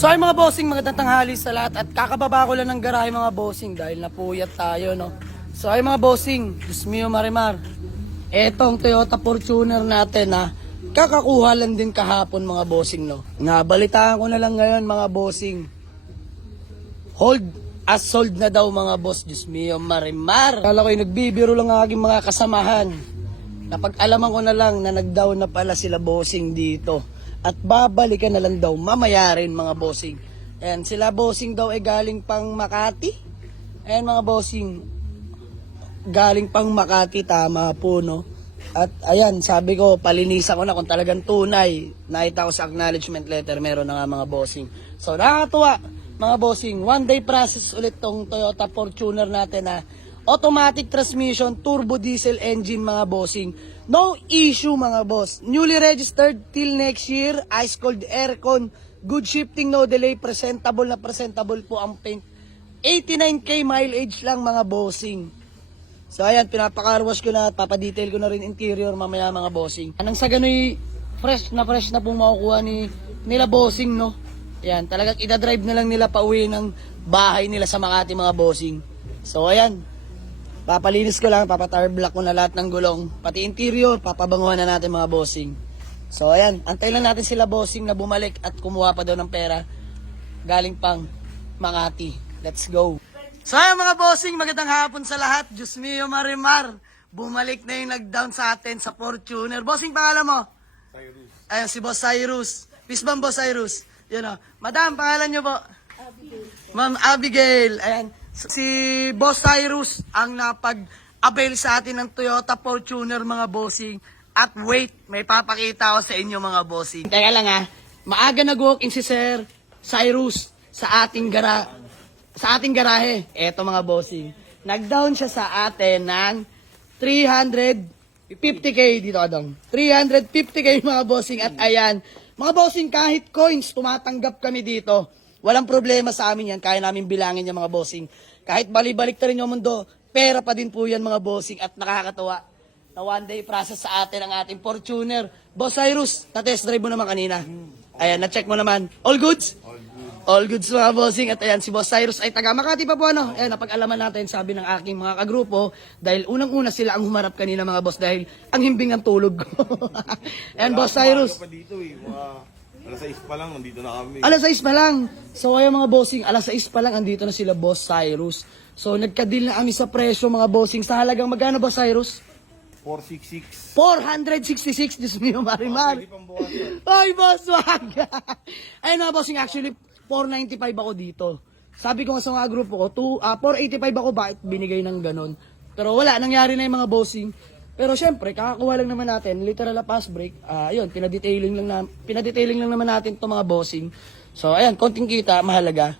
So ay mga bossing, magandang tanghali sa lahat at kakababa ko lang ng garahe mga bossing dahil napuyat tayo, no. So ay mga bossing, Diyos mio marimar. Etong Toyota Fortuner natin na kakakuha lang din kahapon mga bossing, no. Nabalitaan ko na lang ngayon mga bossing. Hold as sold na daw mga boss, Diyos mio marimar. Kala ko'y nagbibiro lang ang aking mga kasamahan. Napag-alaman ko na lang na nag-down na pala sila bossing dito. At babalikan na lang daw mamaya rin mga bossing. Ayan, sila bossing daw ay galing pang Makati. Ayan mga bossing, galing pang Makati, tama po, no? At ayan, sabi ko, palinisan ko na kung talagang tunay. Nakita ko sa acknowledgement letter, meron na nga mga bossing. So nakakatuwa mga bossing, one day process ulit tong Toyota Fortuner natin na automatic transmission, turbo diesel engine mga bossing. No issue mga boss. Newly registered till next year, ice cold aircon, good shifting, no delay, presentable na presentable po ang paint. 89k mileage lang mga bossing. So ayan, pinapaka-wash ko na at papadetail ko na rin interior mamaya mga bossing. Anong sa gano'y fresh na pong makukuha nila bossing, no? Ayan, talagang idadrive na lang nila pauwi ng bahay nila sa Makati mga bossing. So ayan, papalinis ko lang, papatire black ko na lahat ng gulong. Pati interior, papabanguhan na natin mga bossing. So ayan, antay lang natin sila bossing na bumalik at kumuha pa daw ng pera. Galing pang Makati. Let's go. So ayan mga bossing, magandang hapon sa lahat. Diyos mio marimar. Bumalik na yung nag-down sa atin sa Fortuner. Bossing, pangalan mo? Cyrus. Ayan, si Boss Cyrus. Peace bomb, Boss Cyrus. Yun o. Madam, pangalan nyo po? Abigail. Ma'am Abigail. Ayan. Si Boss Cyrus ang napag-avail sa atin ng Toyota Fortuner mga bossing. At wait, may papakita ako sa inyo mga bossing. Teka lang ha, maaga nag-walk-in si Sir Cyrus sa ating garahe. Eto mga bossing. Nag-down siya sa atin ng 350k dito kadong. 350k mga bossing at ayan. Mga bossing, kahit coins, tumatanggap kami dito. Walang problema sa amin yan. Kaya namin bilangin yung mga bossing. Kahit bali-balik ta rin yung mundo, pera pa din po yan mga bossing. At nakakatawa na one day process sa atin ang ating Fortuner. Boss Cyrus, na-test drive mo naman kanina. Ayan, na-check mo naman. All goods? All goods mga bossing. At ayan, si Boss Cyrus ay taga Makati pa po, ano? Ayan, napag-alaman natin, sabi ng aking mga kagrupo, dahil unang-una sila ang humarap kanina mga boss, dahil ang himbing ang tulog ko. Ayan, Boss Cyrus. Pa dito eh, mga alas 6 pa lang, nandito na kami. Alas 6 pa lang. So ayan mga bossing, alas 6 pa lang, andito na sila Boss Cyrus. So nagka-deal na kami sa presyo mga bossing. Sa halagang magkano Boss Cyrus? 466. 466, Diyos mio marimar. Pwede pang buwasan. Ay, boss, wag. Ayun mga bossing, actually, 495 ako dito. Sabi ko nga sa mga grupo ko, 485 ako, bakit binigay ng ganon? Pero wala, nangyari na yung mga bossing. Pero syempre, kakakuha lang naman natin, literal na pass break. Ayun, pinadetailing lang naman natin to mga bossing. So, ayan, konting kita, mahalaga.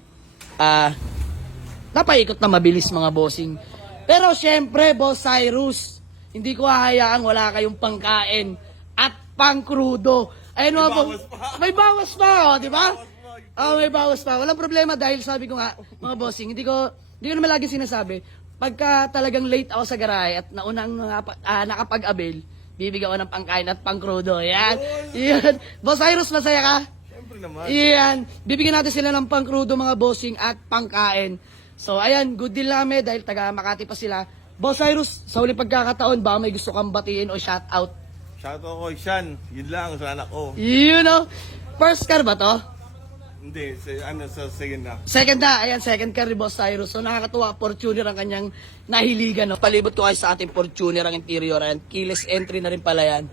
Napaikot na mabilis mga bossing. Pero syempre, Boss Cyrus, hindi ko hahayaan wala kayong pangkain at pangkrudo. Ayun mga boss, may bawas pa, di ba? May bawas pa. Walang problema dahil sabi ko nga, mga bossing, hindi ko naman lagi sinasabi, pagka talagang late ako sa garahe at naunang nakapag-avail, bibigyan ko ng pangkain at pangkrudo. Yan. Yan. Boss Cyrus, masaya ka? Siyempre naman. Yan. Bibigyan natin sila ng pangkrudo mga bossing at pangkain. So, ayan, good deal namin dahil taga Makati pa sila. Boss Cyrus, sa uling pagkakataon, baka may gusto kang batiin o shout out? Shout out ko, Sean. Yun lang sa anak ko. You know, first car ba to? Hindi, sa second na. Second na, ayan, second car ni Boss Cyrus. So nakakatuwa, Fortuner ang kanyang nahiligan. No? Palibot ko kayo sa ating Fortuner ang interior. Ayan, keyless entry na rin pala yan.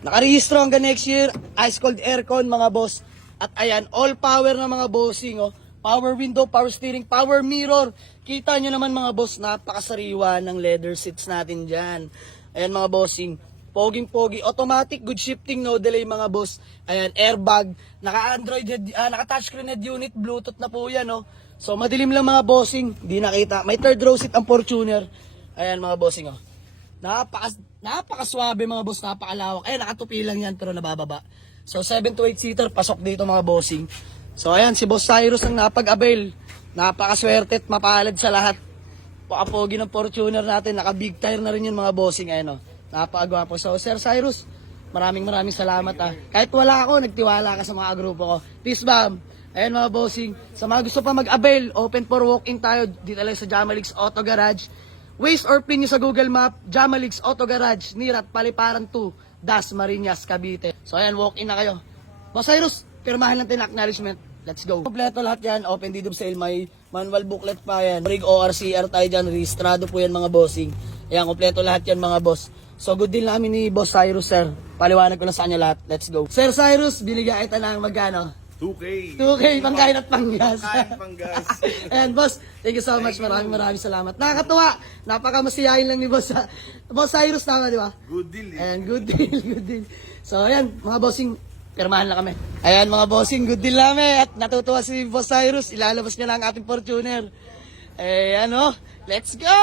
Nakarehistro hanggang next year. Ice cold aircon mga boss. At ayan, all power na mga bossing. Oh. Power window, power steering, power mirror. Kita nyo naman mga boss, napakasariwa ng leather seats natin dyan. Ayan mga bossing. Poging-pogi, automatic, good shifting, no delay mga boss. Ayan, airbag, naka-Android, naka-touchscreen head unit, Bluetooth na po yan, no. So, madilim lang mga bossing, di nakita. May third row seat ang Fortuner. Ayan mga bossing, oh. Napakaswabe mga boss, napakalawak. Ayan, nakatupi lang yan, pero nabababa. So, 7 to 8 seater, pasok dito mga bossing. So, ayan, si Boss Cyrus ang napag-avail. Napakaswerte at mapalad sa lahat. Pakapogi ng Fortuner natin, naka-big tire na rin yun mga bossing, ayan, oh. Napakagwapo. So, Sir Cyrus, maraming salamat. Kahit wala ako, nagtiwala ka sa mga grupo ko. Peace bomb. Ayan mga bossing, sa mga gusto pa mag-avail, open for walk-in tayo dito lang sa Jamalix Auto Garage. Waste or pin nyo sa Google Map, Jamalix Auto Garage, Nirat, Paliparan 2, Dasmariñas, Cavite. So ayan, walk-in na kayo. Boss Cyrus, pirmahan lang tayo ng acknowledgement. Let's go. Kompleto lahat yan, open deed of sale, may manual booklet pa yan. Rig ORCR tayo dyan, registrado po yan mga bossing. Ayan, kompleto lahat yan mga boss. So good deal namin ni Boss Cyrus, sir. Paliwanag ko na sa kanya lahat. Let's go. Sir Cyrus, binigyan kita ng magkano? 2K. 2K, pangkain at panggas. Kain panggas. Ayan, boss. Thank you so much. Maraming salamat. Nakakatuwa. Napaka-masiyahin lang ni Boss. Boss Cyrus, tama, di ba? Good deal eh. Ayan, good deal, good deal. So, ayan, mga bossing, pirmahan lang kami. Ayan, mga bossing, good deal namin. At natutuwa si Boss Cyrus. Ilalabas niya lang ang ating Fortuner. Ayan, oh. Let's go!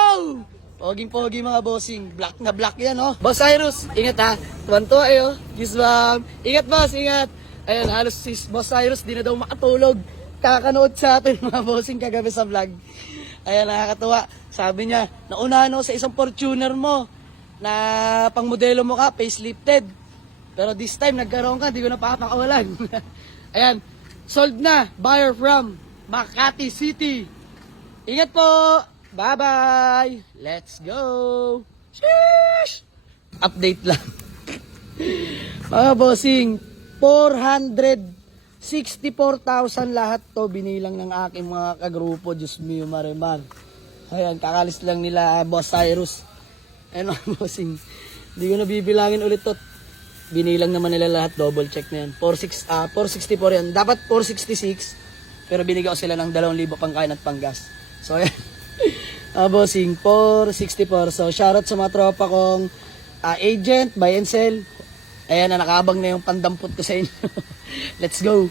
Poging-pogi mga bossing. Black na black yan, oh. Boss Cyrus, ingat ha. Tuwan-tuwa eh, oh. Kiss bam. Ingat, boss, ingat. Ayan, halos si Boss Cyrus, di na daw makatulog. Kakanood sa atin mga bossing kagabi sa vlog. Ayan, nakakatuwa. Sabi niya, naunahan ako sa isang Fortuner mo na pang modelo mo ka, facelifted. Pero this time, nagkaroon ka, di ko na papakawalan. Ayan, sold na. Buyer from Makati City. Ingat po. Bye-bye. Let's go. Sheesh. Update lang. Mga bossing, 464,000 lahat to binilang ng aking mga kagrupo. Diyos mio, Marimar. Ayan, kakalis lang nila Boss Cyrus. Ayan mga bossing, hindi ko na bibilangin ulit to. Binilang naman nila lahat, double check na yan. 464 yan. Dapat 466, pero binigyan ko sila ng 2,000 pangkain at panggas. So ayan, bossing, 464. So shoutout sa mga tropa kong agent, buy and sell. Ayan na, nakabang na yung pandampot ko sa inyo. Let's go.